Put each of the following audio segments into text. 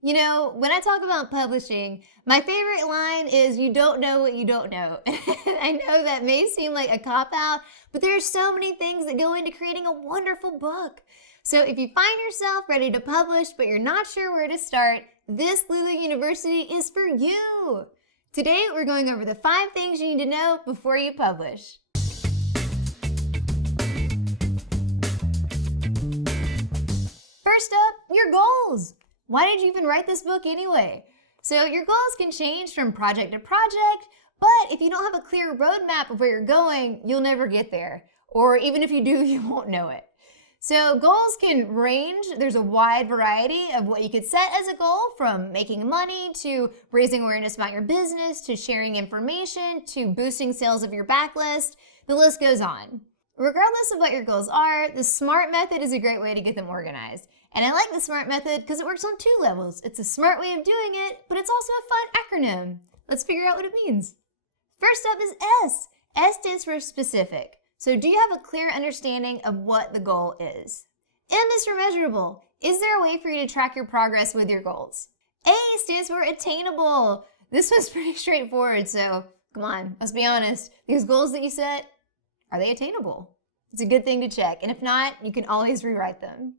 You know, when I talk about publishing, my favorite line is you don't know what you don't know. I know that may seem like a cop-out, but there are so many things that go into creating a wonderful book. So if you find yourself ready to publish, but you're not sure where to start, this Lulu University is for you. Today, we're going over the 5 things you need to know before you publish. First up, your goals. Why did you even write this book anyway? So your goals can change from project to project, but if you don't have a clear roadmap of where you're going, you'll never get there. Or even if you do, you won't know it. So goals can range. There's a wide variety of what you could set as a goal, from making money to raising awareness about your business to sharing information to boosting sales of your backlist. The list goes on. Regardless of what your goals are, the SMART method is a great way to get them organized. And I like the SMART method because it works on 2 levels. It's a smart way of doing it, but it's also a fun acronym. Let's figure out what it means. First up is S. S stands for specific. So do you have a clear understanding of what the goal is? M is for measurable. Is there a way for you to track your progress with your goals? A stands for attainable. This one's pretty straightforward, so come on, let's be honest. These goals that you set, are they attainable? It's a good thing to check, and if not, you can always rewrite them.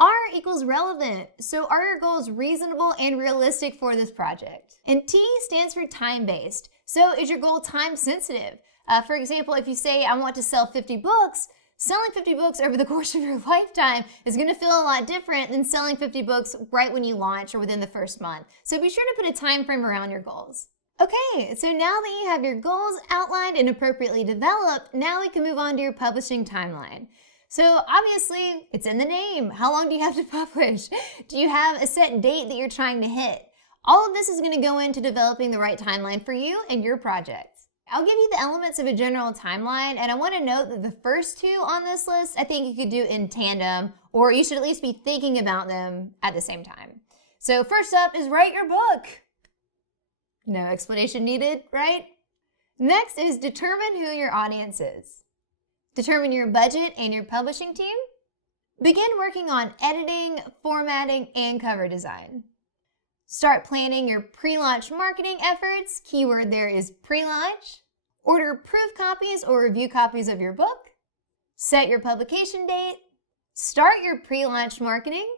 R equals relevant. So are your goals reasonable and realistic for this project? And T stands for time-based. So is your goal time-sensitive? For example, if you say, I want to sell 50 books, selling 50 books over the course of your lifetime is going to feel a lot different than selling 50 books right when you launch or within the first month. So be sure to put a time frame around your goals. Okay, so now that you have your goals outlined and appropriately developed, now we can move on to your publishing timeline. So obviously, it's in the name. How long do you have to publish? Do you have a set date that you're trying to hit? All of this is going to go into developing the right timeline for you and your project. I'll give you the elements of a general timeline, and I want to note that the first 2 on this list, I think you could do in tandem, or you should at least be thinking about them at the same time. So first up is write your book. No explanation needed, right? Next is determine who your audience is. Determine your budget and your publishing team. Begin working on editing, formatting, and cover design. Start planning your pre-launch marketing efforts. Keyword there is pre-launch. Order proof copies or review copies of your book. Set your publication date. Start your pre-launch marketing.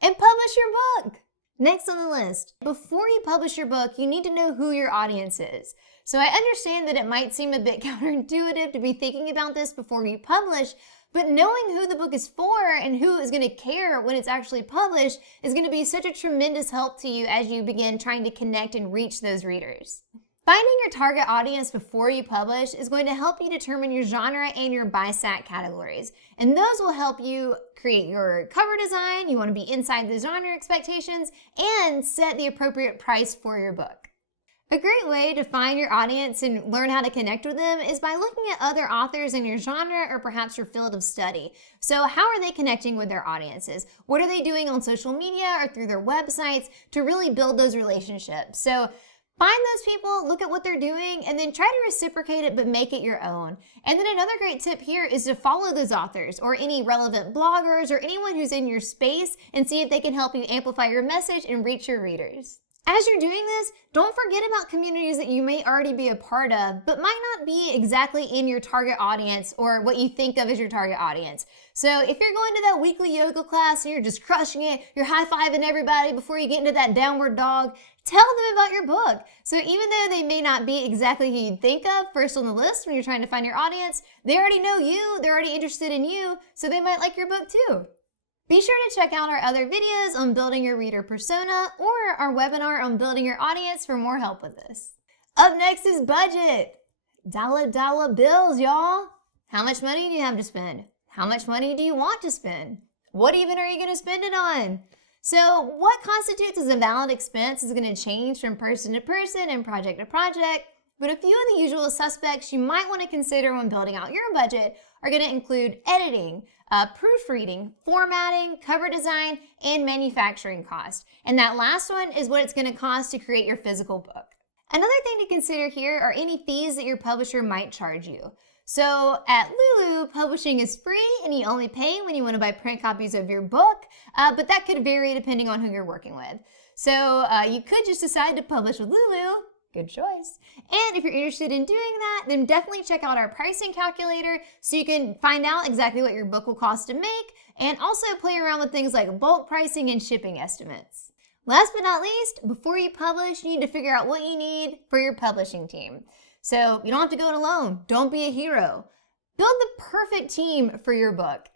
And publish your book. Next on the list, before you publish your book, you need to know who your audience is. So I understand that it might seem a bit counterintuitive to be thinking about this before you publish, but knowing who the book is for and who is going to care when it's actually published is going to be such a tremendous help to you as you begin trying to connect and reach those readers. Finding your target audience before you publish is going to help you determine your genre and your BISAC categories. And those will help you create your cover design, you want to be inside the genre expectations, and set the appropriate price for your book. A great way to find your audience and learn how to connect with them is by looking at other authors in your genre or perhaps your field of study. So how are they connecting with their audiences? What are they doing on social media or through their websites to really build those relationships? So find those people, look at what they're doing, and then try to reciprocate it, but make it your own. And then another great tip here is to follow those authors or any relevant bloggers or anyone who's in your space and see if they can help you amplify your message and reach your readers. As you're doing this, don't forget about communities that you may already be a part of, but might not be exactly in your target audience or what you think of as your target audience. So if you're going to that weekly yoga class and you're just crushing it, you're high-fiving everybody before you get into that downward dog, tell them about your book. So even though they may not be exactly who you'd think of first on the list when you're trying to find your audience, they already know you, they're already interested in you, so they might like your book too. Be sure to check out our other videos on building your reader persona or our webinar on building your audience for more help with this. Up next is budget. Dollar bills, y'all. How much money do you have to spend? How much money do you want to spend? What even are you going to spend it on? So what constitutes as a valid expense is going to change from person to person and project to project, but a few of the usual suspects you might want to consider when building out your budget are going to include editing, proofreading, formatting, cover design, and manufacturing cost. And that last one is what it's going to cost to create your physical book. Another thing to consider here are any fees that your publisher might charge you. So at Lulu, publishing is free and you only pay when you want to buy print copies of your book, but that could vary depending on who you're working with. So you could just decide to publish with Lulu. Good choice. And if you're interested in doing that, then definitely check out our pricing calculator so you can find out exactly what your book will cost to make and also play around with things like bulk pricing and shipping estimates. Last but not least, before you publish, you need to figure out what you need for your publishing team. So you don't have to go it alone. Don't be a hero. Build the perfect team for your book.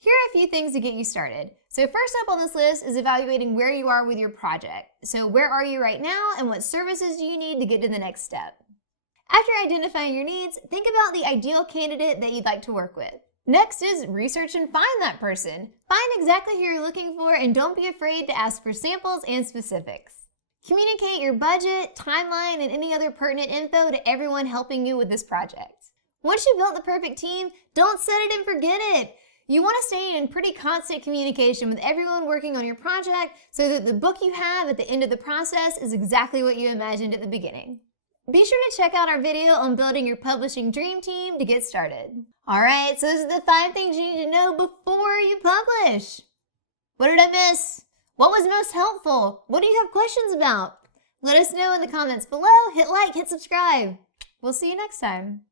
Here are a few things to get you started. So first up on this list is evaluating where you are with your project. So where are you right now and what services do you need to get to the next step? After identifying your needs, think about the ideal candidate that you'd like to work with. Next is research and find that person. Find exactly who you're looking for and don't be afraid to ask for samples and specifics. Communicate your budget, timeline, and any other pertinent info to everyone helping you with this project. Once you've built the perfect team, don't set it and forget it. You want to stay in pretty constant communication with everyone working on your project so that the book you have at the end of the process is exactly what you imagined at the beginning. Be sure to check out our video on building your publishing dream team to get started. All right, so those are the 5 things you need to know before you publish. What did I miss? What was most helpful? What do you have questions about? Let us know in the comments below. Hit like, hit subscribe. We'll see you next time.